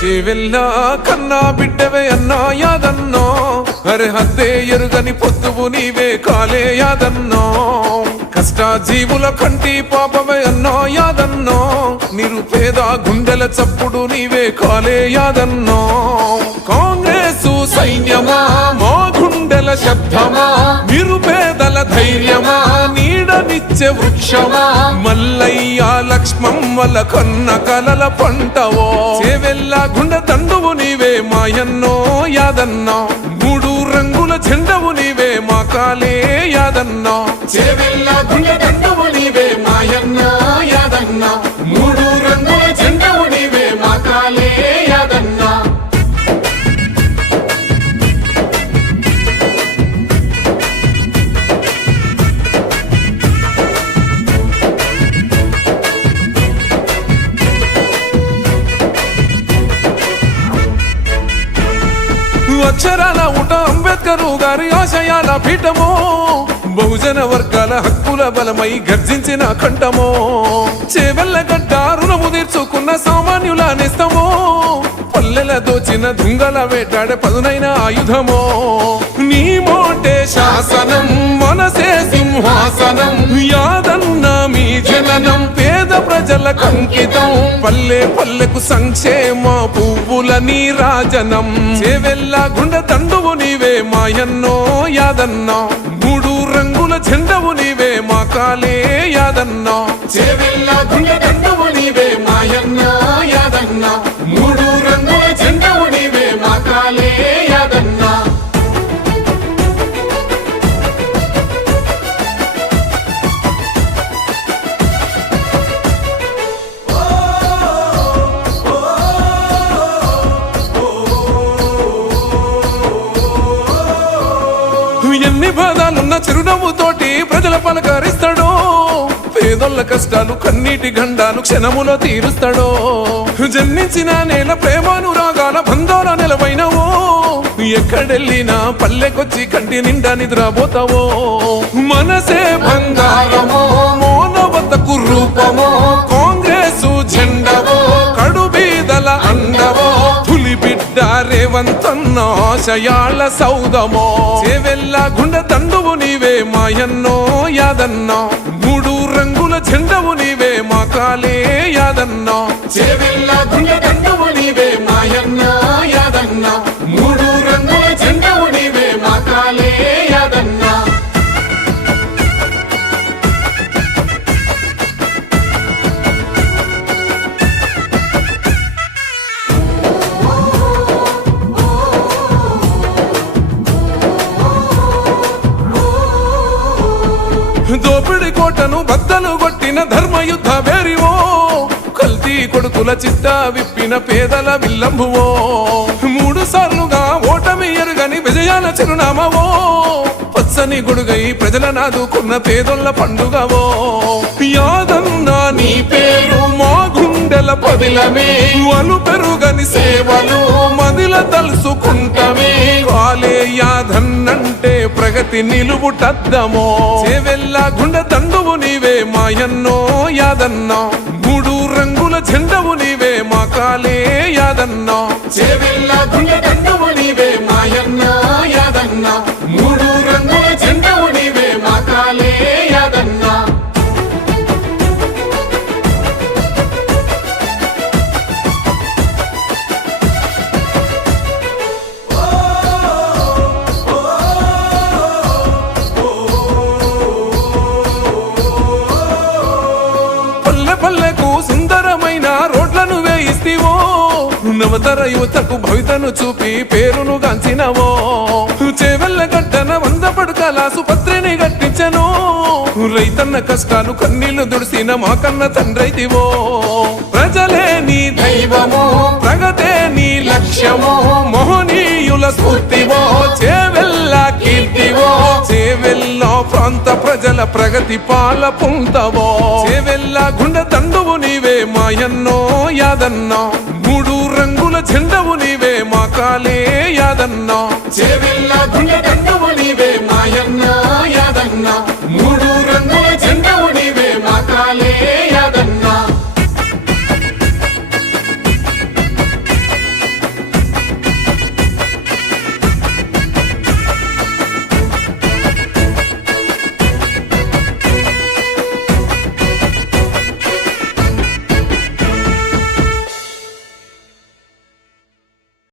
చేవెల్ల కన్నా బిడ్డవే అన్నా యాదన్నో, అరే హద్దే ఎరుగని పొద్దువు నీవే కాలే యాదన్నో. కష్ట జీవుల కంటి పాపవే అన్నా యాదన్నో, నిరుపేద గుండెల చప్పుడు నీవే కాలే యాదన్నో. కాంగ్రెసు సైన్యమా మా గుండెల శబ్దమా, నిరుపేదల ధైర్యమా నీడనిచ్చే వృక్షమా, మల్లయ్య లక్ష్మమ్మల కన్న కలల పంటవో. చేవెల్ల గుండె తండువు నీవే మాయన్నో యాదన్నో, మూడు రంగుల జెండవు నీవే మా కాలే యాదన్నో. చేవెల్ల గుండె తండువు నీవే మాయన్నో యాదన్నో, మూడు రంగుల జెండవు నీవే మా కాలే యాదన్నో. అక్షరాల ఊట అంబేద్కర్ గారి ఆశయాల పీఠమో, బహుజన వర్గాల హక్కుల బలమై గర్జించిన కంఠమో. చేవెళ్ళ గడ్డ రుణము తీర్చుకున్న సామాన్యుల నేస్తమో, పల్లెల దోచిన దుంగల వేటాడే పదునైన ఆయుధమో. నీ మోటే శాసనం మనసే సింహాసనం, యాదన్న మీ జననం పేద ప్రజల కంకితం, పల్లె పల్లెకు సంక్షేమ పువ్వుల నీరాజనం. చేవెళ్ళ గుండె తండువు నీవే మాయన్నో యాదన్నో, మూడు రంగుల జెండవు నీవే మా కాలే యాదన్నో. చేవెళ్ళ గుండె తండువు నీవే మాయన్నో యాదన్నో, మూడు రంగుల జెండవు నీవే మా కాలే యాదన్నో. ఎన్ని బాధలున్న చిరునవ్వుతోటి ప్రజల పలకరిస్తాడో, పేదోళ్ళ కష్టాలు కన్నీటి గండాలు క్షణములో తీరుస్తాడో. జన్మించిన నేల ప్రేమానురాగాల బంధాల నెలవైనవో, ఎక్కడెళ్ళినా పల్లెకొచ్చి కంటి నిండా నిద్రపోతావో. మనసే బంగారమో మౌనవతకు రూపమో, కాంగ్రెసు జెండవో కడుబీదల అండవో, పులి బిడ్డ రేవంతన్న ఆశయాల సౌదమో. చేవెళ్ళ గుండె తండువు నీవే మాయన్నో యాదన్నో, మూడు రంగుల జెండవు నీవే మా కాలే యాదన్నో. చేవెళ్ళ గుండె తండువు నీవే మాయన్నో యాదన్నో, మూడు రంగుల జెండవు నీవే మా కాలే యాదన్నో. దోపిడి కోటను బద్దలు కొట్టిన ధర్మయుద్ధ వేరివో, కల్తీ కొడుకుల చిత్త విప్పిన పేదల విల్లంబువో. మూడు సార్లుగా ఓటమి ఎరుగని విజయాల చిరునామవో, పచ్చని గొడుగై ప్రజల నాదుకున్న పేదొల్ల పండుగవో. యాదన్న నీ పేరు మా గుండెల పదిలమే, అలు పెరుగని సేవలు మదిల తలుసుకుంటమే. కాలే యాదన్నంటే ప్రగతి నిలువుటద్దమో. చేవెళ్ళ గుండె తండువు నీవే మాయన్నో యాదన్నో, మూడు రంగుల జెండవు నీవే మా కాలే యాదన్నో. చేవెళ్ళ గుండె తండువు నీవే మాయన్నో యాదన్నో, మూడు రంగుల జెండవు నీవే మా కాలే యాదన్నో. పల్లెకు సుందరమైన రోడ్లను వేయిస్తీవో, నవతర యువతకు భవితను చూపి పేరును గాంచినవో. చేవెళ్ళ గడ్డన 100 పడుకల సుపత్రిని గట్టించను, రైతన్న కష్టాలు కన్నీళ్లు దుడిసిన మా కన్న తండ్రైతివో. ప్రజలే నీ దైవమో, ప్రగతే నీ లక్ష్యమో, మోహనీయుల స్ఫూర్తివో. చేవెళ్ళ కీర్తివో, చేవెళ్ళ ప్రాంత ప్రజల ప్రగతి పాల పుంతవో. చేవెళ్ళ గుండె తండువు నీవే మాయన్నో యాదన్న మూడు రంగుల జెండవు నీవే మా కాలే యాదన్న చేవెళ్ళ